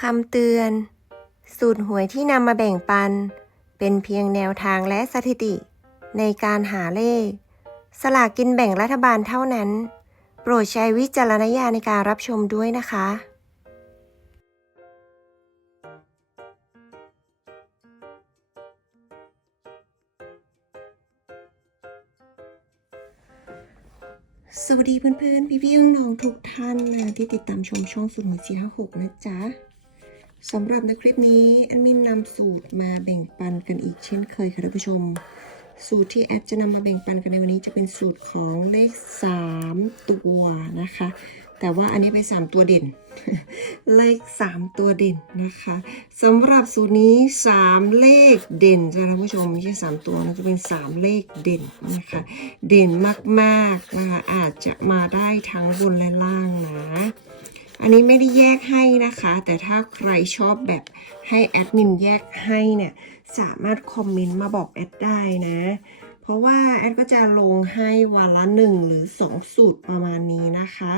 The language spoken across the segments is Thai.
คำเตือน สูตรหวยที่นำมาแบ่งปัน เป็นเพียงแนวทางและสถิติ ในการหาเลข สลากกินแบ่งรัฐบาลเท่านั้น โปรดใช้วิจารณญาณในการรับชมด้วยนะคะ สวัสดีเพื่อนๆ พี่ๆน้องๆทุกท่านนะที่ติดตามชมช่องสูตรหวยสี่ห้าหกนะจ๊ะ สำหรับในคลิปนี้แอดมินนำสูตรมาแบ่งปันกันอีกเช่นเคยค่ะท่านผู้ชม สูตรที่แอดจะนำมาแบ่งปันกันในวันนี้จะเป็นสูตรของเลข 3 ตัวนะคะ แต่ว่าอันนี้เป็น 3 ตัวเด่น เลข 3 ตัวเด่นนะคะสำหรับสูตรนี้ 3 เลขเด่นจ้ะท่านผู้ชมไม่ใช่ 3 ตัวนะจะเป็น 3 เลขเด่นนะคะ เด่นมากๆนะคะอาจจะมาได้ทั้งบนและล่างนะ อันนี้ไม่ได้แยกให้นะคะ แต่ถ้าใครชอบแบบให้แอดมินแยกให้เนี่ยสามารถคอมเมนต์มาบอกแอดได้นะ เพราะว่าแอดก็จะลงให้วันละหนึ่งหรือ2สูตรประมาณนี้นะคะ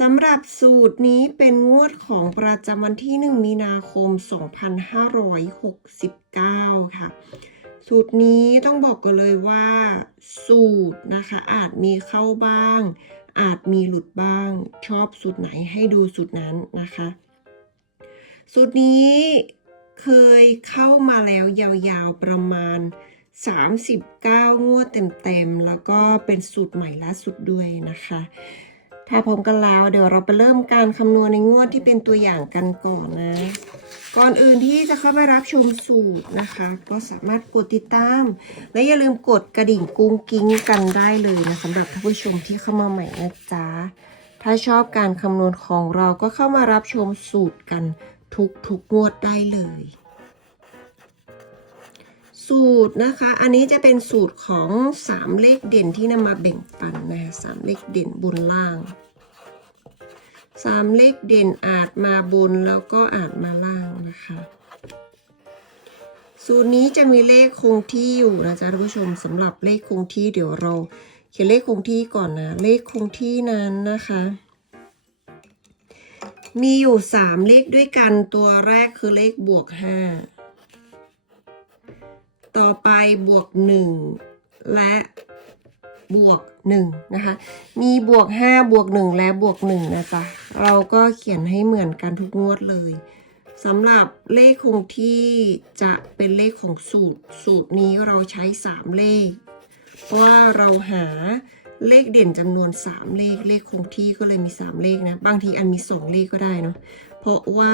สำหรับสูตรนี้เป็นงวดของประจำวันที่ 1 มีนาคม 2569 ค่ะ สูตรนี้ต้องบอกกันเลยว่า สูตรนะคะอาจมีเข้าบ้าง อาจมีหลุดบ้าง ชอบสูตรไหนให้ดูสูตรนั้นนะคะ สูตรนี้เคยเข้ามาแล้วยาวๆประมาณ 39 งวดเต็มๆ แล้วก็เป็นสูตรใหม่ล่าสุดด้วยนะคะ ถ้าพร้อมกันแล้วเดี๋ยวเราไปเริ่มการคำนวณในงวดที่เป็นตัวอย่างกันก่อนนะ ก่อนอื่นที่จะเข้าไปรับชมสูตรนะคะ ก็สามารถกดติดตาม และอย่าลืมกดกระดิ่งกุ้งกิ้งกันได้เลยนะสำหรับท่านผู้ชมที่เข้ามาใหม่นะจ๊ะ ถ้าชอบการคำนวณของเราก็เข้ามารับชมสูตรกันทุกทุกๆงวดได้เลย สูตรนะคะ อันนี้จะเป็นสูตรของ3เลขเด่นที่นำมาแบ่งปันนะคะสามเลขเด่นบนล่างสามเลขเด่นอาจมาบนแล้วก็อาจมาล่างนะคะสูตรนี้จะมีเลขคงที่อยู่นะจ๊ะท่านผู้ชมสำหรับเลขคงที่เดี๋ยวเรา เขียนเลขคงที่ก่อนนะ เลขคงที่นั้นนะคะ มีอยู่สามเลขด้วยกันตัวแรกคือเลขบวกห้า ต่อไปบวกหนึ่งและบวกหนึ่งนะคะ มีบวกห้าบวกหนึ่งและบวกหนึ่งนะจ๊ะเราก็เขียนให้เหมือนกันทุกงวดเลยสำหรับเลขคงที่จะเป็นเลขของสูตร สูตรนี้เราใช้สามเลข เพราะว่าเราหาเลขเด่นจำนวน 3 เลขเลขคงที่ก็เลยมี 3 เลขนะ บางทีอันมี 2 เลขก็ได้เนาะเพราะว่า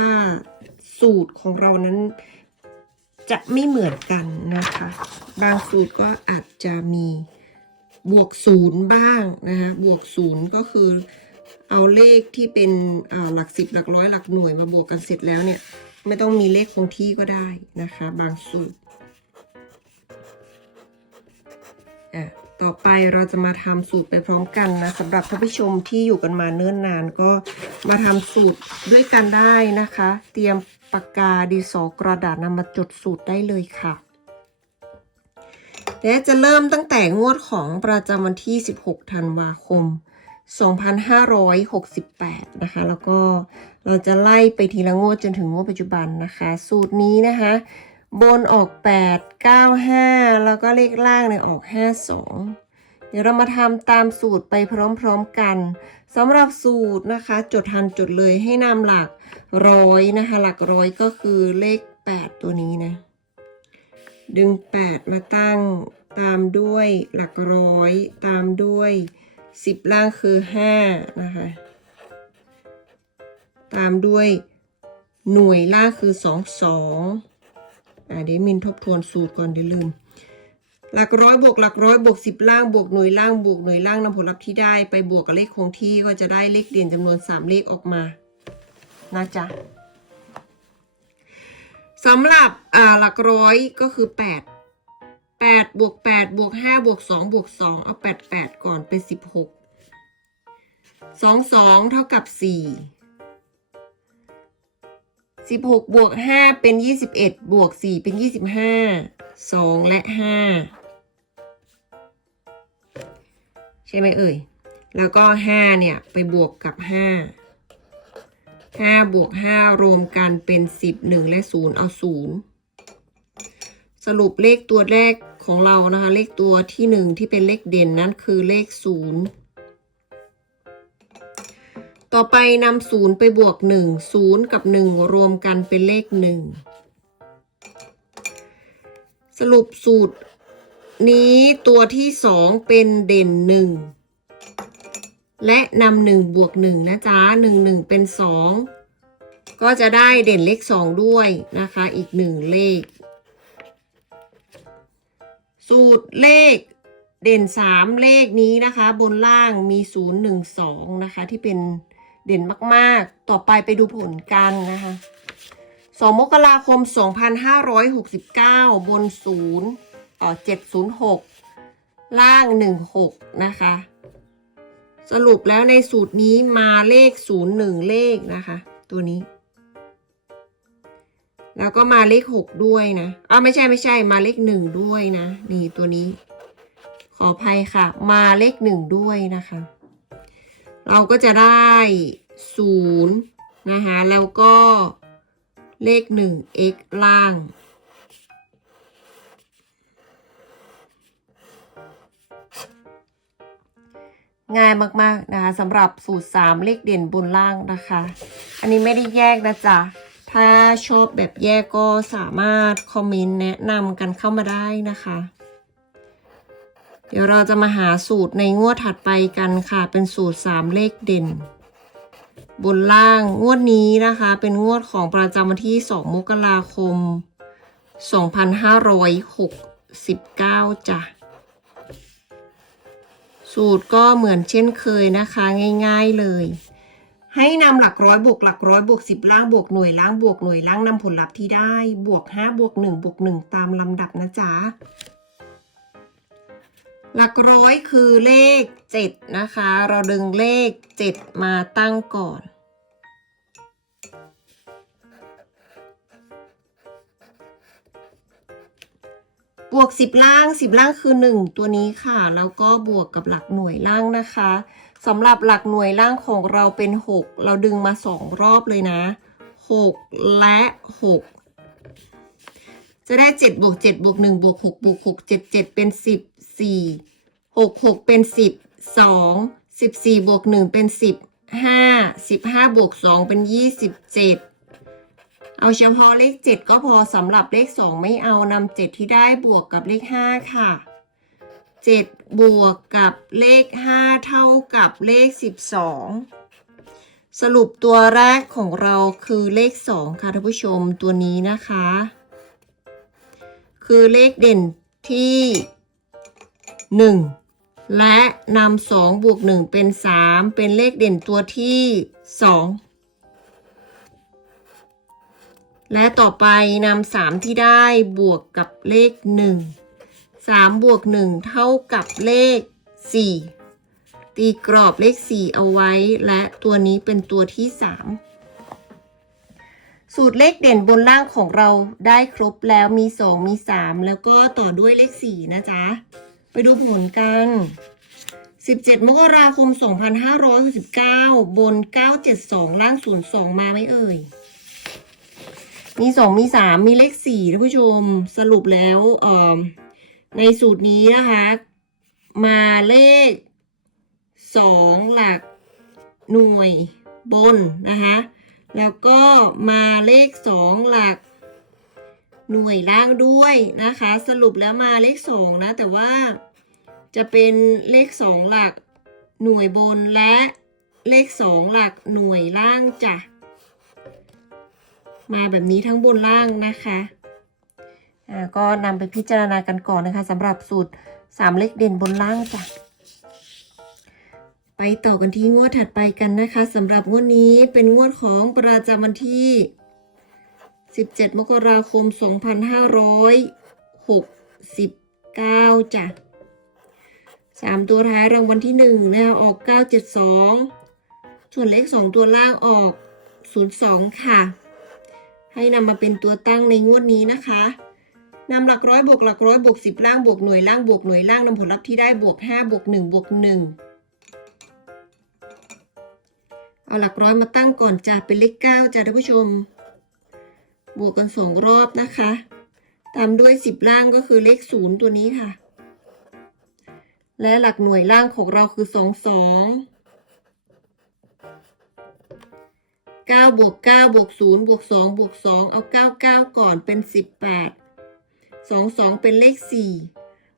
สูตรของเรานั้น จะไม่เหมือนกันนะคะ บางสูตรก็อาจจะมีบวกศูนย์บ้างนะคะบวกศูนย์ก็คือเอาเลขที่เป็นหลักสิบหลักร้อยหลักหน่วยมาบวกกันเสร็จแล้วเนี่ย ไม่ต้องมีเลขคงที่ก็ได้นะคะ บางสูตรอะต่อไปเราจะมาทำสูตรไปพร้อมกันนะสำหรับท่านผู้ชมที่อยู่กันมาเนิ่นนานก็มาทำสูตรด้วยกันได้นะคะ เตรียม ปากกาดินสอกระดาษนำมาจดสูตรได้เลยค่ะและจะเริ่มตั้งแต่งวดของประจำวันที่ 16 ธันวาคม 2568 นะคะ แล้วก็เราจะไล่ไปทีละงวดจนถึงงวดปัจจุบันนะคะ สูตรนี้นะคะ บนออก 8 9 5 แล้วก็เลขล่างเนี่ยออก 52 เดี๋ยวเรามาทำตามสูตรไปพร้อมๆกันสำหรับสูตรนะคะ จดทันจดเลยให้นำหลักร้อยนะคะ หลักร้อยก็คือเลข 8 ตัวนี้นะ ดึง 8 มาตั้งตามด้วยหลักร้อยตามด้วย 10 ล่างคือ 5 นะคะ ตามด้วยหน่วยล่างคือ 2 2อ่าเดี๋ยวมินทบทวนสูตรก่อนเดี๋ยวลืม หลักร้อยบวกหลักร้อยบวกสิบล่างบวกหน่วยล่างบวกหน่วยล่างนำผลลัพธ์ที่ได้ไปบวกกับเลขคงที่ก็จะได้เลขเด่นจำนวน 3 เลขออกมานะจ๊ะสำหรับอ่าหลักร้อยก็คือ 8 8บวก8บวก5บวก2บวก2เอา8 8 ก่อนเป็น 16 2 2 เท่ากับ 4 16บวก5เป็น 21บวก4เป็น 25 2 และ 5 ช่ไหมเอ่ย แล้วก็ห้าเนี่ย ไปบวกกับห้าห้าบวกห้ารวมกันเป็นสิบหนึ่งและศูนย์เอาศูนย์สรุปเลขตัวแรกของเรานะคะ เลขตัวที่หนึ่งที่เป็นเลขเด่นนั้นคือเลขศูนย์ต่อไปนำศูนย์ไปบวกหนึ่งศูนย์กับหนึ่งรวมกันเป็นเลขหนึ่งสรุปสูตร นี้ตัวที่สองเป็นเด่นหนึ่งและนำหนึ่งบวกหนึ่งนะจ๊ะหนึ่งหนึ่งเป็นสองก็จะได้เด่นเลขสองด้วยนะคะ อีกหนึ่งเลข สูตรเลขเด่นสามเลขนี้นะคะ บนล่างมีศูนย์หนึ่งสองนะคะ ที่เป็นเด่นมากๆ ต่อไปไปดูผลกันนะคะสองมกราคม2569บนศูนย์ เอ่อ706ล่าง16นะคะ สรุปแล้วในสูตรนี้มาเลข01เลขนะคะ ตัวนี้ แล้วก็มาเลข6ด้วยนะอ้าไม่ใช่ไม่ใช่มาเลข1ด้วยนะ นี่ตัวนี้ ขออภัยค่ะ มาเลข1ด้วยนะคะ เราก็จะได้0นะคะ แล้วก็เลข 1 x ล่าง ง่ายมากๆนะคะสำหรับสูตร 3 เลขเด่นบนล่างนะคะ อันนี้ไม่ได้แยกนะจ๊ะ ถ้าชอบแบบแยกก็สามารถคอมเมนต์แนะนำกันเข้ามาได้นะคะ เดี๋ยวเราจะมาหาสูตรในงวดถัดไปกันค่ะ เป็นสูตร 3 เลขเด่น บนล่างงวดนี้นะคะ เป็นงวดของประจำวันที่ 2 มกราคม 2569จ้ะ สูตรก็เหมือนเช่นเคยนะคะง่ายๆเลย ให้นำหลักร้อยบวกหลักร้อยบวกสิบล่างบวกหน่วยล่างบวกหน่วยล่างนำผลลัพธ์ที่ได้บวกห้าบวกหนึ่งบวกหนึ่งตามลำดับนะจ๊ะหลักร้อยคือเลขเจ็ดนะคะ เราดึงเลขเจ็ดมาตั้งก่อน บวกสิบล่างสิบล่างคือหนึ่งตัวนี้ค่ะ แล้วก็บวกกับหลักหน่วยล่างนะคะสำหรับหลักหน่วยล่างของเราเป็นหกเราดึงมาสองรอบเลยนะหกและหกจะได้เจ็ดบวกเจ็ดบวกหนึ่งบวกหกบวกหกเจ็ดเจ็ดเป็นสิบสี่หกหกเป็นสิบสองสิบสี่บวกหนึ่งเป็นสิบห้าสิบห้าบวกสองเป็นยี่สิบเจ็ด เอาเฉพาะเลข 7 ก็พอสำหรับเลข 2 ไม่เอานำ7ที่ได้บวกกับเลข 5 ค่ะ 7 บวกกับเลข 5 เท่ากับเลข 12 สรุปตัวแรกของเราคือเลข 2 ค่ะท่านผู้ชมตัวนี้นะคะ คือเลขเด่นที่ 1และนำ2บวก 1 เป็น 3 เป็นเลขเด่นตัวที่ 2 และต่อไปนำสามที่ได้บวกกับเลขหนึ่งสามบวกหนึ่งเท่ากับเลขสี่ตีกรอบเลขสี่เอาไว้ และตัวนี้เป็นตัวที่สามสูตรเลขเด่นบนล่างของเราได้ครบแล้วมีสองมีสามแล้วก็ต่อด้วยเลขสี่นะจ๊ะ ไปดูผลกัน 17 มกราคม 2569 บน 972 ล่าง 02 มาไหมเอ่ย มีสองมีสามมีเลขสี่ท่านผู้ชมสรุปแล้วเอ่อในสูตรนี้นะคะ มาเลขสองหลักหน่วยบนนะคะ แล้วก็มาเลขสองหลักหน่วยล่างด้วยนะคะ สรุปแล้วมาเลขสองนะ แต่ว่าจะเป็นเลขสองหลักหน่วยบนและเลขสองหลักหน่วยล่างจ้ะ มาแบบนี้ทั้งบนล่างนะคะอ่าก็นำไปพิจารณากันก่อนนะคะสำหรับสูตรสามเลขเด่นบนล่างจ้ะไปต่อกันที่งวดถัดไปกันนะคะสำหรับงวดนี้เป็นงวดของประจำวันที่ 17 มกราคม 2569จ้ะสามตัวท้ายรางวัลที่หนึ่งนะคะออก 972 ส่วนเลขสองตัวล่างออก 02 ค่ะ ให้นำมาเป็นตัวตั้งในงวดนี้นะคะนำหลักร้อยบวกหลักร้อยบวกสิบล่างบวกหน่วยล่างบวกหน่วยล่างนำผลลัพธ์ที่ได้บวกห้าบวกหนึ่งบวกหนึ่งเอาหลักร้อยมาตั้งก่อนจ้ะเป็นเลขเก้าจ้ะท่านผู้ชม บวกกันสองรอบนะคะ ตามด้วยสิบล่างก็คือเลขศูนย์ตัวนี้ค่ะ และหลักหน่วยล่างของเราคือสองสอง เก้าบวกเก้าบวกศูนย์บวกสองบวกสองเอาเก้าเก้าก่อนเป็นสิบแปดสองสองเป็นเลขสี่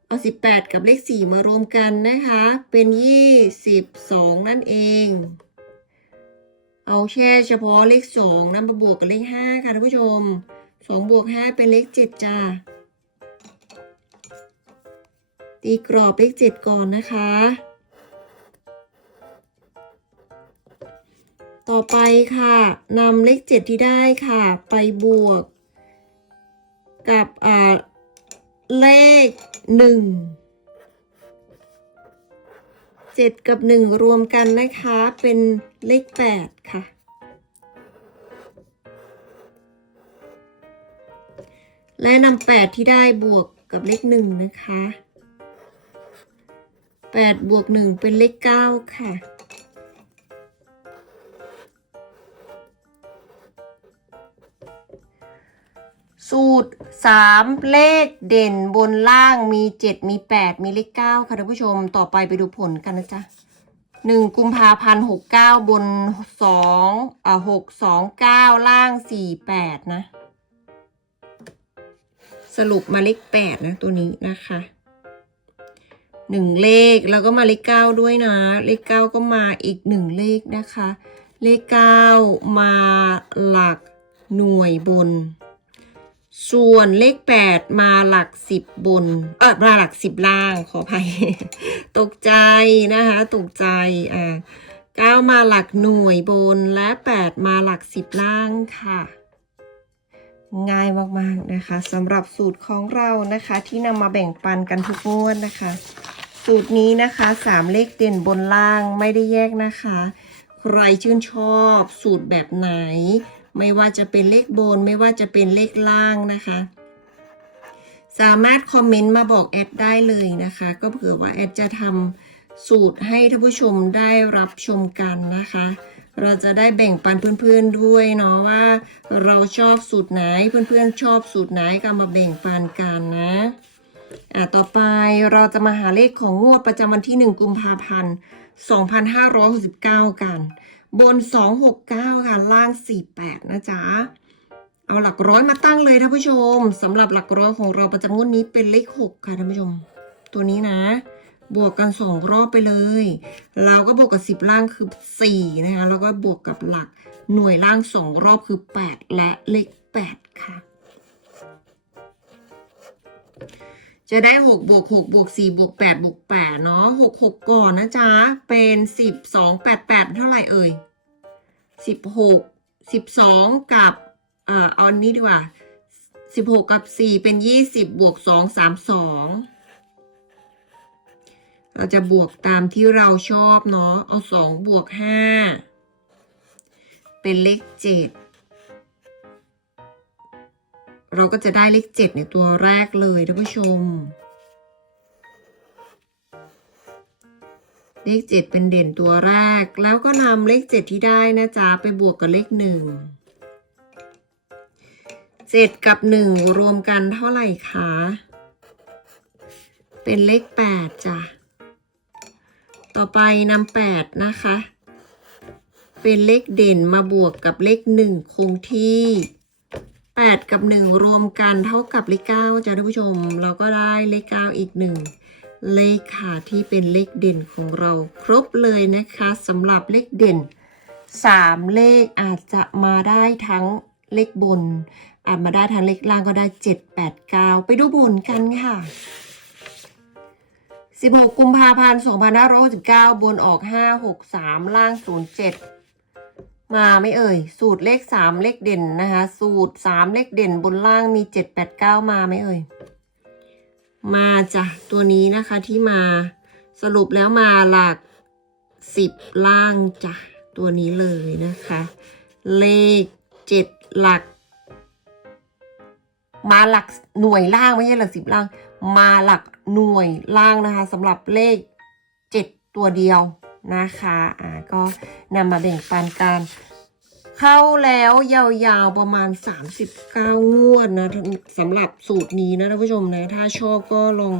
เอาสิบแปดกับเลขสี่มารวมกันนะคะ เป็นยี่สิบสองนั่นเอง เอาแค่เฉพาะเลขสองนะมาบวกกับเลขห้าค่ะท่านผู้ชมสองบวกห้าเป็นเลขเจ็ดจ้าตีกรอบเลขเจ็ดก่อนนะคะ ต่อไปค่ะนำเลขเจ็ดที่ได้ค่ะ ไปบวก กับอ่าเลขหนึ่งเจ็ดกับหนึ่งรวมกันนะคะ เป็นเลขแปดค่ะ และนำแปดที่ได้บวกกับเลขหนึ่งนะคะแปดบวกหนึ่งเป็นเลขเก้าค่ะ สูตรสามเลขเด่นบนล่างมีเจ็ดมีแปดมีเลขเก้าค่ะท่านผู้ชมต่อไปไปดูผลกันนะจ๊ะหนึ่งกุมภาพันธ์หกเก้าบนสองอ่าหกสองเก้าล่างสี่แปดนะ สรุปมาเลขแปดนะ ตัวนี้นะคะหนึ่งเลขแล้วก็มาเลขเก้าด้วยนะ เลขเก้าก็มาอีกหนึ่งเลขนะคะ เลขเก้ามาหลักหน่วยบน ส่วนเลขแปดมาหลักสิบบน เออมาหลักสิบล่าง ขออภัย ตกใจนะคะ ตกใจ อ่าเก้ามาหลักหน่วยบนและแปดมาหลักสิบล่างค่ะ ง่ายมากๆนะคะสำหรับสูตรของเรานะคะ ที่นำมาแบ่งปันกันทุกงวดนะคะ สูตรนี้นะคะสามเลขเด่นบนล่างไม่ได้แยกนะคะ ใครชื่นชอบสูตรแบบไหน ไม่ว่าจะเป็นเลขบน ไม่ว่าจะเป็นเลขล่างนะคะ สามารถคอมเมนต์มาบอกแอดได้เลยนะคะ ก็เผื่อว่าแอดจะทำสูตรให้ท่านผู้ชมได้รับชมกันนะคะ เราจะได้แบ่งปันเพื่อนๆด้วยเนาะว่า เราชอบสูตรไหนเพื่อนๆชอบสูตรไหนก็มาแบ่งปันกันนะอะต่อไปเราจะมาหาเลขของงวดประจำวันที่ 1 กุมภาพันธ์ 2569 กัน บน 269 ค่ะล่าง 48 นะจ๊ะ เอาหลักร้อยมาตั้งเลยท่านผู้ชมสำหรับหลักร้อยของเราประจำงวดนี้เป็นเลข 6 ค่ะท่านผู้ชม ตัวนี้นะ บวกกันสองรอบไปเลย เราก็บวกกับ 10 ล่างคือ 4 นะคะ แล้วก็บวกกับหลักหน่วยล่าง 2 รอบคือ 8 และเลข 8 ค่ะจะได้6บวก6บวก4บวก8บวก8เนาะ6 6 ก่อนนะจ๊ะ เป็น 10 2 8 8 เท่าไหร่เอ่ย 16 12กับเอ่อเอาอันนี้ดีกว่า16กับ4เป็น20บวก2 32เราจะบวกตามที่เราชอบเนาะเอา2บวก5เป็นเลข7เราก็จะได้เลข7ในตัวแรกเลยท่านผู้ชม เลข 7 เป็นเด่นตัวแรก แล้วก็นำเลข 7 ที่ได้นะจ๊ะ ไปบวกกับเลข 1 7 กับ 1 รวมกันเท่าไหร่คะ เป็นเลข 8 จ้ะ ต่อไปนำ8 นะคะ เป็นเลขเด่นมาบวกกับเลข 1 คงที่ 8 กับ 1 รวมกันเท่ากับเลข 9จ้ะท่านผู้ชม เราก็ได้เลข 9 อีก 1 เลขค่ะที่เป็นเลขเด่นของเราครบเลยนะคะสำหรับเลขเด่น 3 เลขอาจจะมาได้ทั้งเลขบน อาจมาได้ทั้งเลขล่างก็ได้ 7 8 9 ไปดูบนกันค่ะ 16 กุมภาพันธ์2569 บนออก 563 ล่าง 07มาไม่เอ่ย สูตรเลข3เลขเด่นนะคะ สูตร3เลขเด่นบนล่างมี789มาไม่เอ่ย มาจ้ะตัวนี้นะคะที่มาสรุปแล้วมาหลัก10ล่างจ้ะตัวนี้เลยนะคะ เลข7หลัก มาหลักหน่วยล่างไม่ใช่หลักสิบล่าง มาหลักหน่วยล่างนะคะสำหรับเลข7ตัวเดียวนะคะอ่าก็นำมาแบ่งปันกัน เข้าแล้วยาวๆประมาณ 39 งวดนะสำหรับสูตรนี้นะท่านผู้ชมนะ ถ้าชอบก็ลอง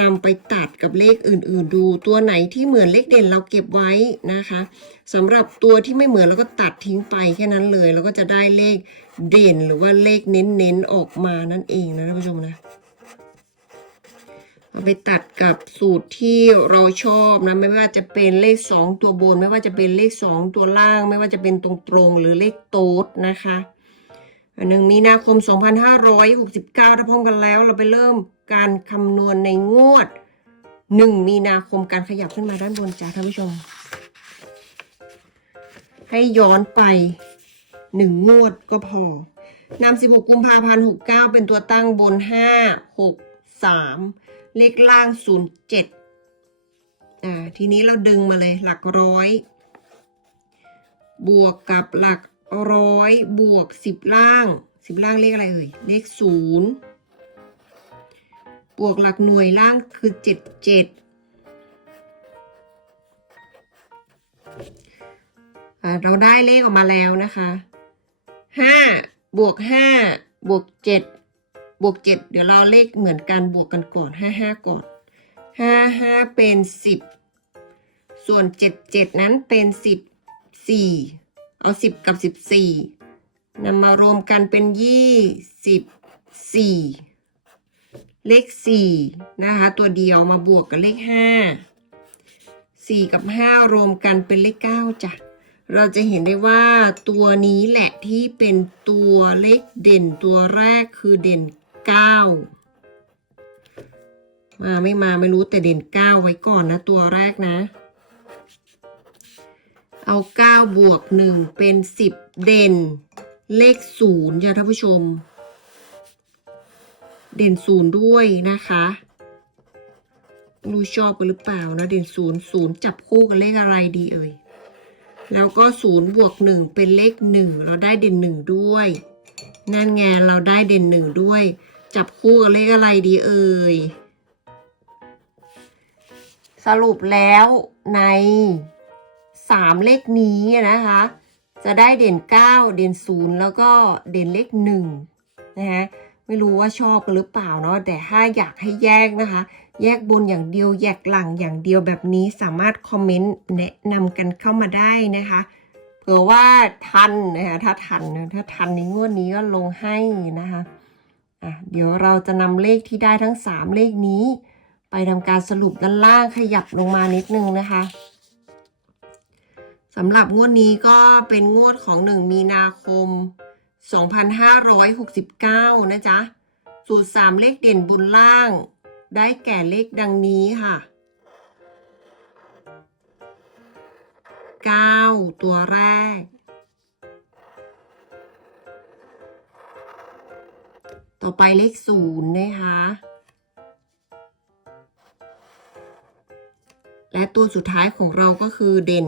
นำไปตัดกับเลขอื่นๆ ดูตัวไหนที่เหมือนเลขเด่นเราเก็บไว้นะคะสำหรับตัวที่ไม่เหมือนเราก็ตัดทิ้งไปแค่นั้นเลยเราก็จะได้เลขเด่นหรือว่าเลขเน้นๆออกมานั่นเองนะท่านผู้ชมนะ เอาไปตัดกับสูตรที่เราชอบนะ ไม่ว่าจะเป็นเลข 2 ตัวบน ไม่ว่าจะเป็นเลข 2 ตัวล่าง ไม่ว่าจะเป็นตรงๆหรือเลขโต๊ดนะคะหนึ่งมีนาคม 2569 ถ้าพร้อมกันแล้ว เราไปเริ่มการคำนวณในงวด 1 มีนาคมการขยับขึ้นมาด้านบนจ้าท่านผู้ชม ให้ย้อนไป 1 งวดก็พอนำ16 กุมภาพันธ์69 เป็นตัวตั้งบน 5 6 3 เลขล่าง 07 อ่า ทีนี้เราดึงมาเลยหลักร้อย บวกกับหลักร้อยบวก 10 ล่าง 10 ล่างเลขอะไรเอ่ย เลข 0 บวกหลักหน่วยล่างคือ 77อ่าเราได้เลขออกมาแล้วนะคะ 5 บวก 5 บวก 7 บวก7เดี๋ยวเราเลขเหมือนกันบวกกันก่อน5 5ก่อน5 5เป็น10ส่วน7 7นั้นเป็น14เอา10กับ14นำมารวมกันเป็น24เลข4นะคะตัวเดียวมาบวกกับเลข5 4กับ5รวมกันเป็นเลข9จ้ะเราจะเห็นได้ว่าตัวนี้แหละที่เป็นตัวเลขเด่นตัวแรกคือเด่น 9มาไม่มาไม่รู้แต่เด่น9ไว้ก่อนนะตัวแรกนะ เอา9บวก1เป็น10เด่น เลข0จ้ะท่านผู้ชม เด่น0ด้วยนะคะรู้ชอบกันหรือเปล่านะเด่น0 0จับคู่กับเลขอะไรดีเอ่ยแล้วก็ศูนย์บวกหนึ่งเป็นเลขหนึ่งเราได้เด่นหนึ่งด้วย นั่นไงเราได้เด่นหนึ่งด้วย จับคู่กับเลขอะไรดีเอ่ย สรุปแล้วในสามเลขนี้นะคะ จะได้เด่นเก้าเด่นศูนย์แล้วก็เด่นเลขหนึ่งนะคะไม่รู้ว่าชอบกันหรือเปล่าเนาะแต่ถ้าอยากให้แยกนะคะ แยกบนอย่างเดียวแยกหลังอย่างเดียวแบบนี้สามารถคอมเมนต์แนะนำกันเข้ามาได้นะคะเผื่อว่าทันนะคะถ้าทันถ้าทันในงวดนี้ก็ลงให้นะคะ อะเดี๋ยวเราจะนำเลขที่ได้ทั้ง 3 เลขนี้ ไปทำการสรุปด้านล่างขยับลงมานิดนึงนะคะสำหรับงวดนี้ก็เป็นงวดของ 1 มีนาคม 2569 นะจ๊ะ สูตร 3 เลขเด่นบนล่าง ได้แก่เลขดังนี้ค่ะ 9 ตัวแรก ต่อไปเลข0นย์นะคะ และตัวสุดท้ายของเราก็คือเด่น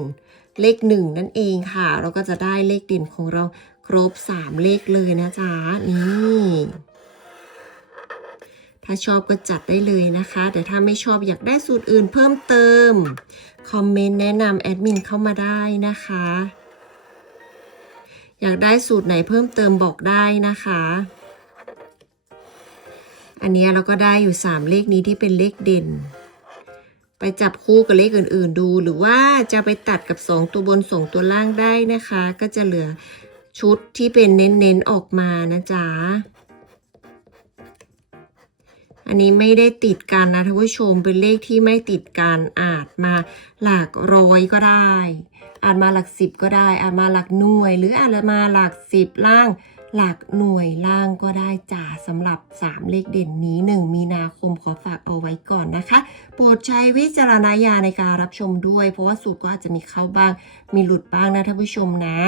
เลข1นั่นเองค่ะ เราก็จะได้เลขเด่นของเราครบ3เลขเลยนะจ๊ะ นี่ ถ้าชอบก็จัดได้เลยนะคะ แต่ถ้าไม่ชอบอยากได้สูตรอื่นเพิ่มเติม คอมเมนต์แนะนำแอดมินเข้ามาได้นะคะอยากได้สูตรไหนเพิ่มเติมบอกได้นะคะ อันนี้เราก็ได้อยู่ 3 เลขนี้ที่เป็นเลขเด่น ไปจับคู่กับเลขอื่น ๆ ดู หรือว่าจะไปตัดกับ 2 ตัวบน 2 ตัวล่างได้นะคะ ก็จะเหลือชุดที่เป็นเน้น ๆ ออกมานะจ๊ะ อันนี้ไม่ได้ติดกันนะท่านผู้ชมเป็นเลขที่ไม่ติดกันอาจมาหลักร้อยก็ได้ อาจมาหลักสิบก็ได้ อาจมาหลักหน่วย หรืออาจมาหลักสิบล่าง หลักหน่วยล่างก็ได้จ้าสำหรับ 3 เลขเด่นนี้ 1 มีนาคมขอฝากเอาไว้ก่อนนะคะ โปรดใช้วิจารณญาณในการรับชมด้วย เพราะว่าสูตรก็อาจจะมีเข้าบ้าง มีหลุดบ้างนะท่านผู้ชมนะ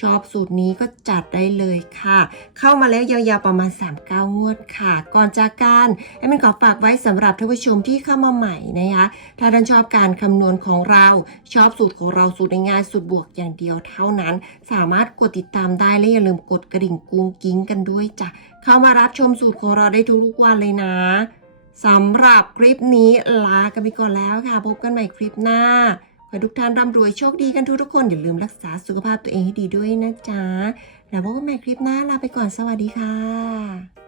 ชอบสูตรนี้ก็จัดได้เลยค่ะ เข้ามาแล้วยาวๆประมาณ 3-9 งวดค่ะ ก่อนจากการให้มันขอฝากไว้สำหรับท่านผู้ชมที่เข้ามาใหม่นะคะถ้าท่านชอบการคำนวณของเรา ชอบสูตรของเราสูตรง่ายๆสูตรบวกอย่างเดียวเท่านั้น สามารถกดติดตามได้และอย่าลืมกดกระดิ่งกุ้งกิ้งกันด้วยจ้ะเข้ามารับชมสูตรของเราได้ทุกๆวันเลยนะสำหรับคลิปนี้ลากันไปก่อนแล้วค่ะ พบกันใหม่คลิปหน้า ขอให้ทุกท่านร่ำรวยโชคดีกันทุกๆคน อย่าลืมรักษาสุขภาพตัวเองให้ดีด้วยนะจ๊ะ แล้วพบกันใหม่คลิปหน้าลาไปก่อนสวัสดีค่ะ